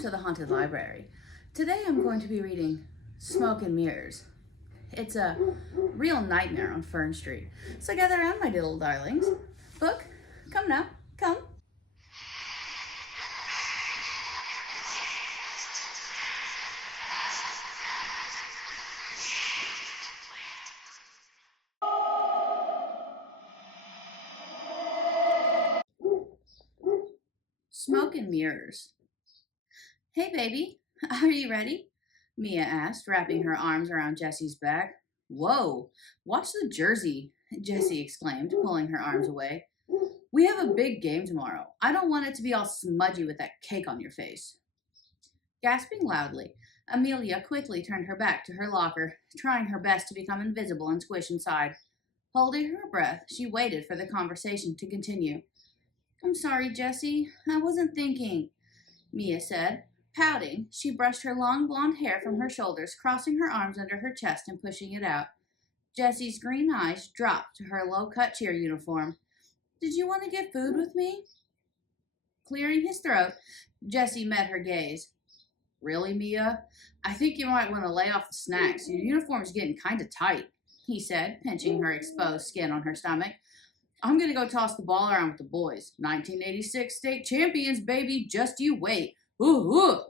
to the Haunted Library. Today I'm going to be reading Smoke and Mirrors. It's a real nightmare on Fern Street. So gather around, my little darlings. Book, come now, come. Smoke and Mirrors. Hey, baby, are you ready? Mia asked, wrapping her arms around Jessie's back. Whoa, watch the jersey, Jessie exclaimed, pulling her arms away. We have a big game tomorrow. I don't want it to be all smudgy with that cake on your face. Gasping loudly, Amelia quickly turned her back to her locker, trying her best to become invisible and squish inside. Holding her breath, she waited for the conversation to continue. I'm sorry, Jessie. I wasn't thinking, Mia said. Pouting, she brushed her long blonde hair from her shoulders, crossing her arms under her chest and pushing it out. Jessie's green eyes dropped to her low-cut cheer uniform. Did you want to get food with me? Clearing his throat, Jessie met her gaze. Really, Mia? I think you might want to lay off the snacks. Your uniform's getting kind of tight, he said, pinching her exposed skin on her stomach. I'm going to go toss the ball around with the boys. 1986 state champions, baby. Just you wait. Ooh, ooh,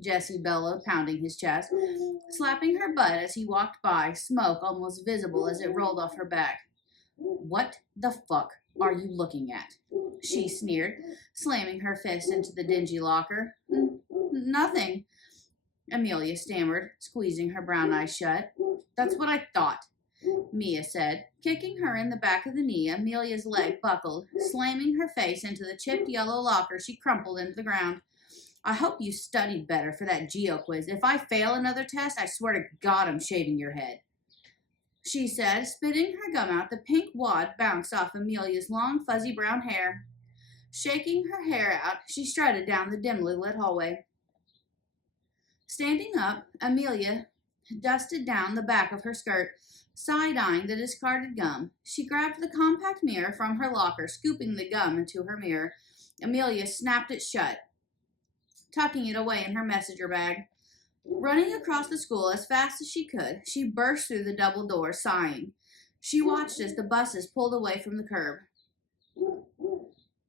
Jessie bellowed, pounding his chest, slapping her butt as he walked by, smoke almost visible as it rolled off her back. What the fuck are you looking at? She sneered, slamming her fist into the dingy locker. Nothing, Amelia stammered, squeezing her brown eyes shut. That's what I thought, Mia said. Kicking her in the back of the knee, Amelia's leg buckled. Slamming her face into the chipped yellow locker, she crumpled into the ground. I hope you studied better for that geo quiz. If I fail another test, I swear to God I'm shaving your head, she said, spitting her gum out. The pink wad bounced off Amelia's long, fuzzy brown hair. Shaking her hair out, she strutted down the dimly lit hallway. Standing up, Amelia dusted down the back of her skirt, side-eyeing the discarded gum. She grabbed the compact mirror from her locker, scooping the gum into her mirror. Amelia snapped it shut, tucking it away in her messenger bag. Running across the school as fast as she could, she burst through the double door, sighing. She watched as the buses pulled away from the curb.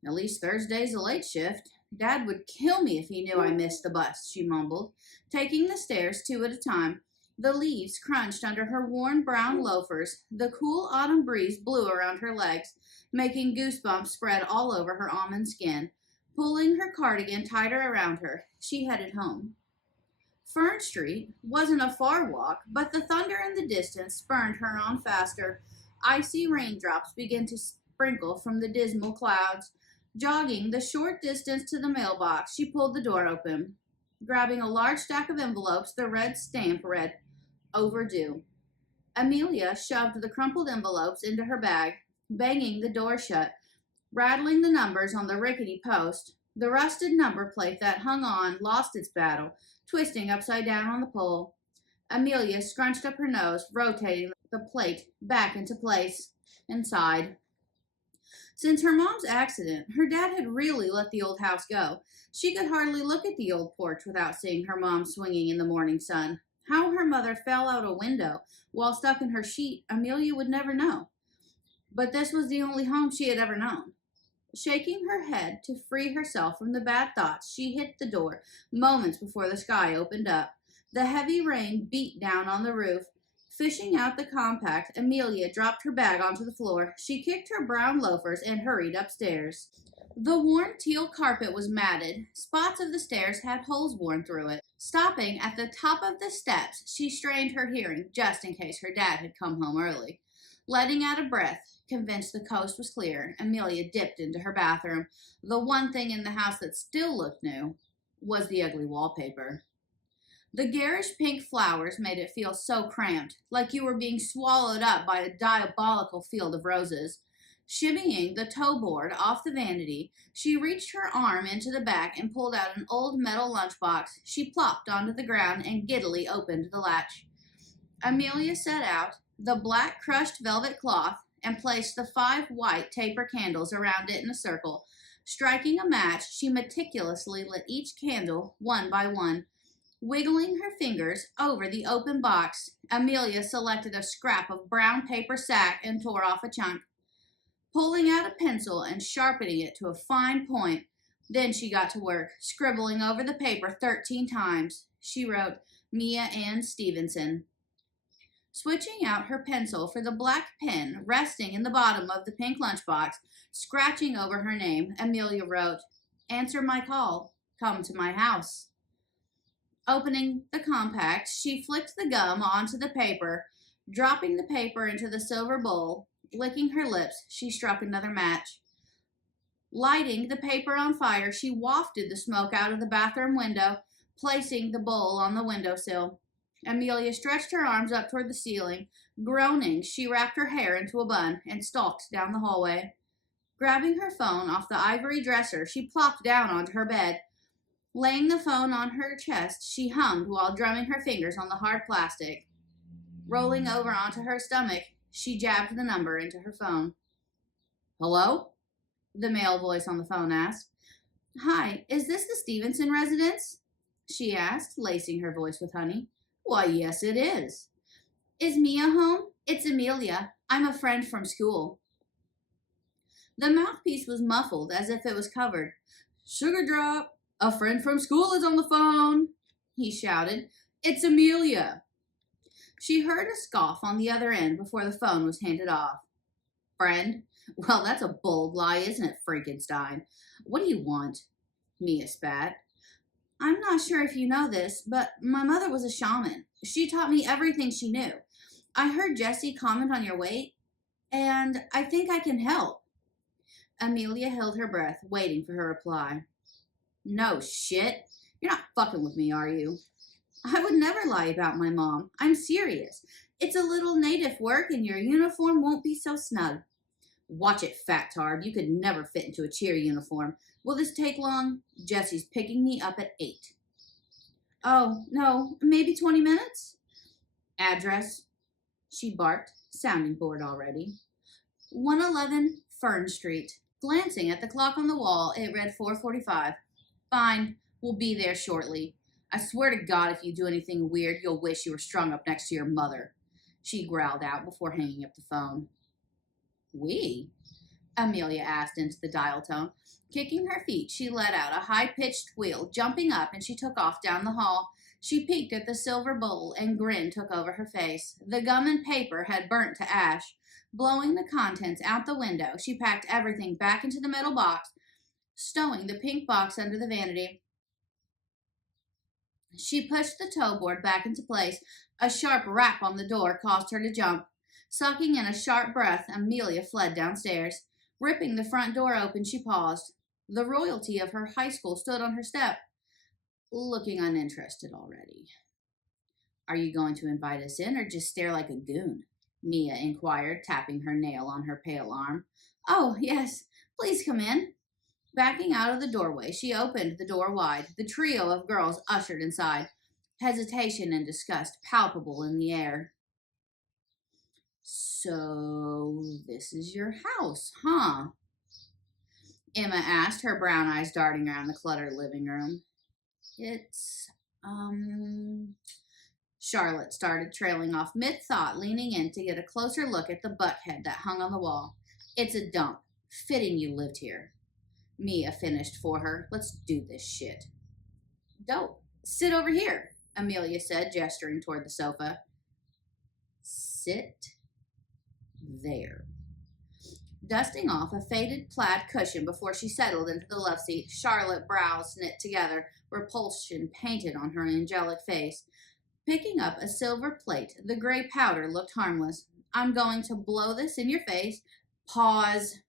At least Thursday's a late shift. Dad would kill me if he knew I missed the bus, she mumbled, taking the stairs two at a time. The leaves crunched under her worn brown loafers. The cool autumn breeze blew around her legs, making goosebumps spread all over her almond skin. Pulling her cardigan tighter around her, she headed home. Fern Street wasn't a far walk, but the thunder in the distance spurred her on faster. Icy raindrops began to sprinkle from the dismal clouds. Jogging the short distance to the mailbox, she pulled the door open. Grabbing a large stack of envelopes, the red stamp read, Overdue. Amelia shoved the crumpled envelopes into her bag, banging the door shut, rattling the numbers on the rickety post. The rusted number plate that hung on lost its battle, twisting upside down on the pole. Amelia scrunched up her nose, rotating the plate back into place, and sighed. Since her mom's accident, her dad had really let the old house go. She could hardly look at the old porch without seeing her mom swinging in the morning sun. How her mother fell out a window while stuck in her sheet, Amelia would never know. But this was the only home she had ever known. Shaking her head to free herself from the bad thoughts, she hit the door moments before the sky opened up. The heavy rain beat down on the roof. Fishing out the compact, Amelia dropped her bag onto the floor. She kicked her brown loafers and hurried upstairs. The worn teal carpet was matted. Spots of the stairs had holes worn through it. Stopping at the top of the steps, she strained her hearing just in case her dad had come home early. Letting out a breath, convinced the coast was clear, Amelia dipped into her bathroom. The one thing in the house that still looked new was the ugly wallpaper. The garish pink flowers made it feel so cramped, like you were being swallowed up by a diabolical field of roses. Shimmying the toe board off the vanity, she reached her arm into the back and pulled out an old metal lunchbox. She plopped onto the ground and giddily opened the latch. Amelia set out the black crushed velvet cloth and placed the 5 white taper candles around it in a circle. Striking a match, she meticulously lit each candle one by one. Wiggling her fingers over the open box, Amelia selected a scrap of brown paper sack and tore off a chunk. Pulling out a pencil and sharpening it to a fine point, then she got to work, scribbling over the paper 13 times. She wrote, Mia Ann Stevenson. Switching out her pencil for the black pen resting in the bottom of the pink lunchbox, scratching over her name, Amelia wrote, Answer my call. Come to my house. Opening the compact, she flicked the gum onto the paper. Dropping the paper into the silver bowl, licking her lips, she struck another match. Lighting the paper on fire, she wafted the smoke out of the bathroom window, placing the bowl on the windowsill. Amelia stretched her arms up toward the ceiling. Groaning, she wrapped her hair into a bun and stalked down the hallway. Grabbing her phone off the ivory dresser, she plopped down onto her bed. Laying the phone on her chest, she hummed while drumming her fingers on the hard plastic. Rolling over onto her stomach, she jabbed the number into her phone. Hello? The male voice on the phone asked. Hi, is this the Stevenson residence? She asked, lacing her voice with honey. Why, yes, it is. Is Mia home? It's Amelia. I'm a friend from school. The mouthpiece was muffled as if it was covered. Sugar drop. A friend from school is on the phone, he shouted. It's Amelia. She heard a scoff on the other end before the phone was handed off. Friend? Well, that's a bold lie, isn't it, Frankenstein? What do you want? Mia spat. I'm not sure if you know this, but my mother was a shaman. She taught me everything she knew. I heard Jessie comment on your weight, and I think I can help. Amelia held her breath, waiting for her reply. No shit. You're not fucking with me, are you? I would never lie about my mom. I'm serious. It's a little native work and your uniform won't be so snug. Watch it, fat tard. You could never fit into a cheer uniform. Will this take long? Jessie's picking me up at 8. Oh, no, maybe 20 minutes? Address? She barked, sounding bored already. 111 Fern Street. Glancing at the clock on the wall, it read 4:45. Fine, we'll be there shortly. I swear to God, if you do anything weird, you'll wish you were strung up next to your mother, she growled out before hanging up the phone. We? Amelia asked into the dial tone. Kicking her feet, she let out a high-pitched squeal. Jumping up, and she took off down the hall. She peeked at the silver bowl, and grin took over her face. The gum and paper had burnt to ash. Blowing the contents out the window, she packed everything back into the metal box, stowing the pink box under the vanity. She pushed the toe board back into place. A sharp rap on the door caused her to jump. Sucking in a sharp breath, Amelia fled downstairs. Ripping the front door open, she paused. The royalty of her high school stood on her step, looking uninterested already. Are you going to invite us in or just stare like a goon? Mia inquired, tapping her nail on her pale arm. Oh, yes, please come in. Backing out of the doorway, she opened the door wide. The trio of girls ushered inside, hesitation and disgust palpable in the air. So, this is your house, huh? Emma asked, her brown eyes darting around the cluttered living room. It's, Charlotte started, trailing off mid-thought, leaning in to get a closer look at the buckhead that hung on the wall. It's a dump. Fitting you lived here. Mia finished for her. Let's do this shit. Dope. Sit over here, Amelia said, gesturing toward the sofa. Sit there. Dusting off a faded plaid cushion before she settled into the love seat, Charlotte's brows knit together, repulsion painted on her angelic face. Picking up a silver plate, the gray powder looked harmless. I'm going to blow this in your face. Pause.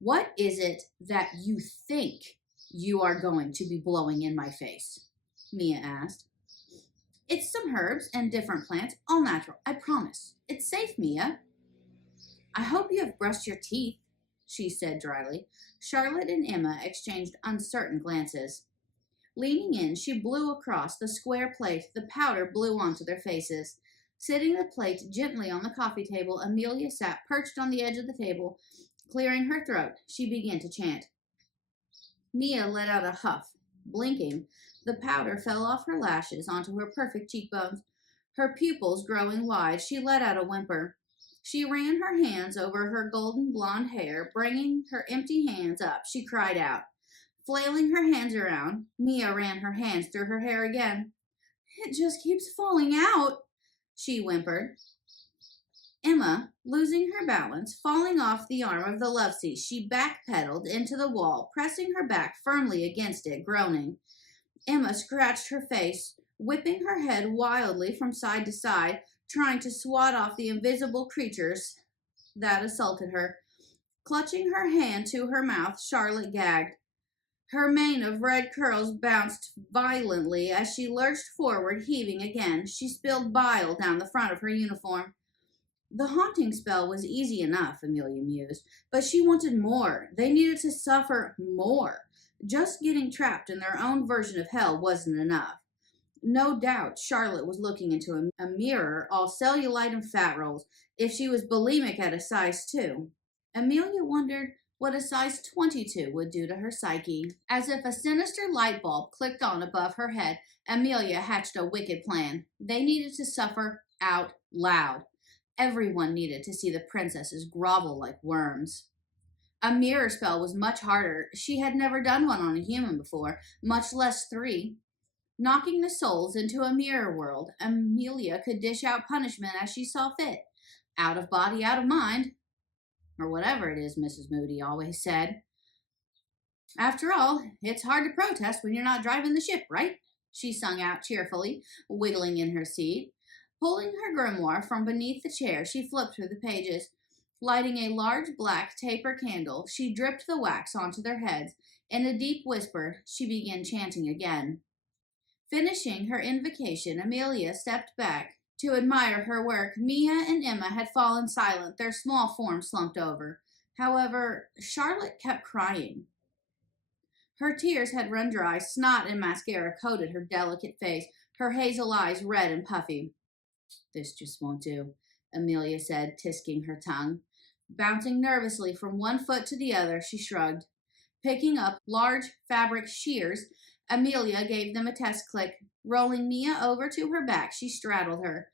What is it that you think you are going to be blowing in my face? Mia asked. It's some herbs and different plants, all natural, I promise. It's safe, Mia. I hope you have brushed your teeth, she said dryly. Charlotte and Emma exchanged uncertain glances. Leaning in, she blew across the square plate. The powder blew onto their faces. Sitting the plate gently on the coffee table, Amelia sat perched on the edge of the table, Clearing her throat, she began to chant. Mia let out a huff. Blinking, the powder fell off her lashes onto her perfect cheekbones. Her pupils growing wide, she let out a whimper. She ran her hands over her golden blonde hair, bringing her empty hands up. She cried out. Flailing her hands around, Mia ran her hands through her hair again. It just keeps falling out, she whimpered. Emma, losing her balance, falling off the arm of the love seat, she backpedaled into the wall, pressing her back firmly against it, groaning. Emma scratched her face, whipping her head wildly from side to side, trying to swat off the invisible creatures that assaulted her. Clutching her hand to her mouth, Charlotte gagged. Her mane of red curls bounced violently as she lurched forward, heaving again. She spilled bile down the front of her uniform. The haunting spell was easy enough, Amelia mused, but she wanted more. They needed to suffer more. Just getting trapped in their own version of hell wasn't enough. No doubt Charlotte was looking into a mirror, all cellulite and fat rolls, if she was bulimic at a size 2. Amelia wondered what a size 22 would do to her psyche. As if a sinister light bulb clicked on above her head, Amelia hatched a wicked plan. They needed to suffer out loud. Everyone needed to see the princesses grovel like worms. A mirror spell was much harder. She had never done one on a human before, much less 3. Knocking the souls into a mirror world, Amelia could dish out punishment as she saw fit. Out of body, out of mind. Or whatever it is Mrs. Moody always said. After all, it's hard to protest when you're not driving the ship, right? She sung out cheerfully, wiggling in her seat. Pulling her grimoire from beneath the chair, she flipped through the pages. Lighting a large black taper candle, she dripped the wax onto their heads. In a deep whisper, she began chanting again. Finishing her invocation, Amelia stepped back to admire her work. Mia and Emma had fallen silent, their small forms slumped over. However, Charlotte kept crying. Her tears had run dry, snot and mascara coated her delicate face, her hazel eyes red and puffy. This just won't do, Amelia said, tisking her tongue. Bouncing nervously from one foot to the other, she shrugged. Picking up large fabric shears, Amelia gave them a test click. Rolling Mia over to her back, she straddled her.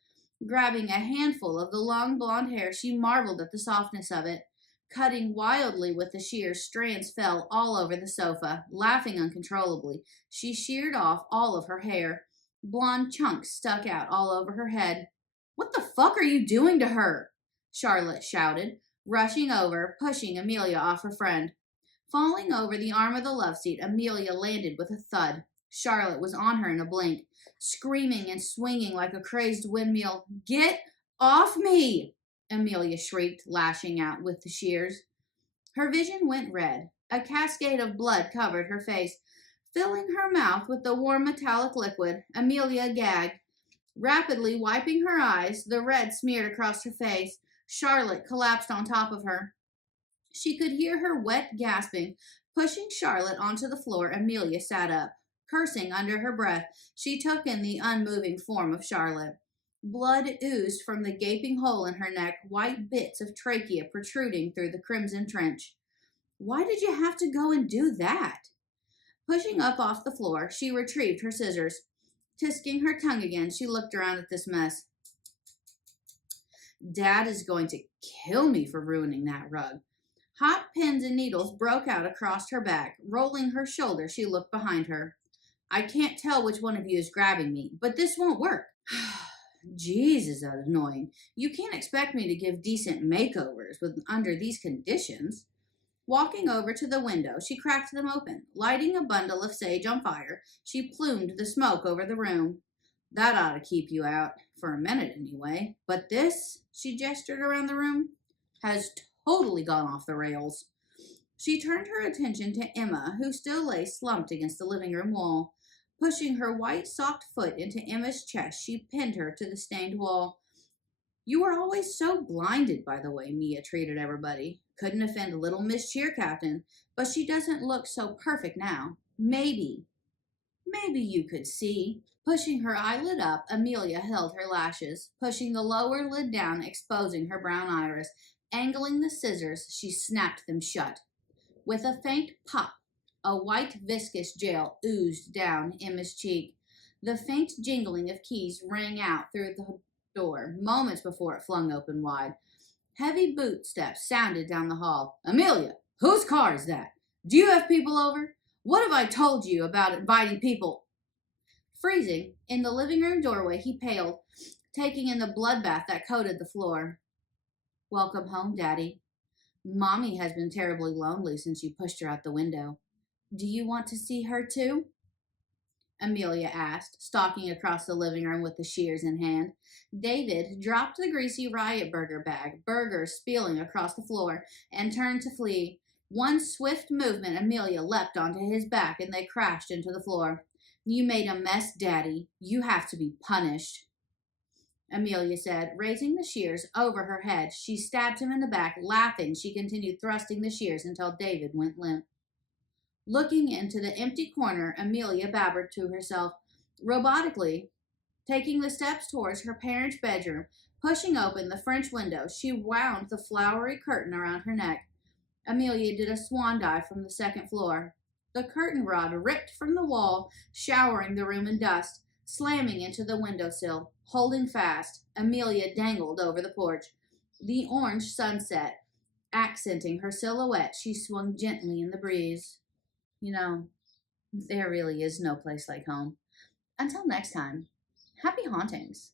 Grabbing a handful of the long blonde hair, she marveled at the softness of it. Cutting wildly with the shears, strands fell all over the sofa. Laughing uncontrollably, she sheared off all of her hair. Blonde chunks stuck out all over her head. What the fuck are you doing to her? Charlotte shouted, rushing over, pushing Amelia off her friend. Falling over the arm of the love seat, Amelia landed with a thud. Charlotte was on her in a blink, screaming and swinging like a crazed windmill. Get off me! Amelia shrieked, lashing out with the shears. Her vision went red. A cascade of blood covered her face. Filling her mouth with the warm metallic liquid, Amelia gagged. Rapidly wiping her eyes, the red smeared across her face. Charlotte collapsed on top of her. She could hear her wet gasping. Pushing Charlotte onto the floor, Amelia sat up. Cursing under her breath, she took in the unmoving form of Charlotte. Blood oozed from the gaping hole in her neck, white bits of trachea protruding through the crimson trench. Why did you have to go and do that? Pushing up off the floor, she retrieved her scissors. Tisking her tongue again, she looked around at this mess. Dad is going to kill me for ruining that rug. Hot pins and needles broke out across her back. Rolling her shoulder, she looked behind her. I can't tell which one of you is grabbing me, but this won't work. Jeez, is that annoying. You can't expect me to give decent makeovers under these conditions. Walking over to the window, she cracked them open. Lighting a bundle of sage on fire, she plumed the smoke over the room. That ought to keep you out, for a minute anyway. But this, she gestured around the room, has totally gone off the rails. She turned her attention to Emma, who still lay slumped against the living room wall. Pushing her white socked foot into Emma's chest, she pinned her to the stained wall. You were always so blinded, by the way Mia treated everybody. Couldn't offend little Miss Cheer Captain, but she doesn't look so perfect now. Maybe you could see. Pushing her eyelid up, Amelia held her lashes, pushing the lower lid down, exposing her brown iris. Angling the scissors, she snapped them shut. With a faint pop, a white viscous gel oozed down Emma's cheek. The faint jingling of keys rang out through the door moments before it flung open wide. Heavy boot steps sounded down the hall. Amelia, whose car is that? Do you have people over? What have I told you about inviting people? Freezing, in the living room doorway, he paled, taking in the bloodbath that coated the floor. Welcome home, Daddy. Mommy has been terribly lonely since you pushed her out the window. Do you want to see her too? Amelia asked, stalking across the living room with the shears in hand. David dropped the greasy riot burger bag, burgers spilling across the floor, and turned to flee. One swift movement, Amelia leapt onto his back, and they crashed into the floor. You made a mess, Daddy. You have to be punished, Amelia said, raising the shears over her head. She stabbed him in the back. Laughing, she continued thrusting the shears until David went limp. Looking into the empty corner, Amelia babbled to herself, robotically, taking the steps towards her parents' bedroom. Pushing open the French window, she wound the flowery curtain around her neck. Amelia did a swan dive from the second floor. The curtain rod ripped from the wall, showering the room in dust. Slamming into the windowsill, holding fast, Amelia dangled over the porch. The orange sunset accenting her silhouette, she swung gently in the breeze. You know, there really is no place like home. Until next time, happy hauntings.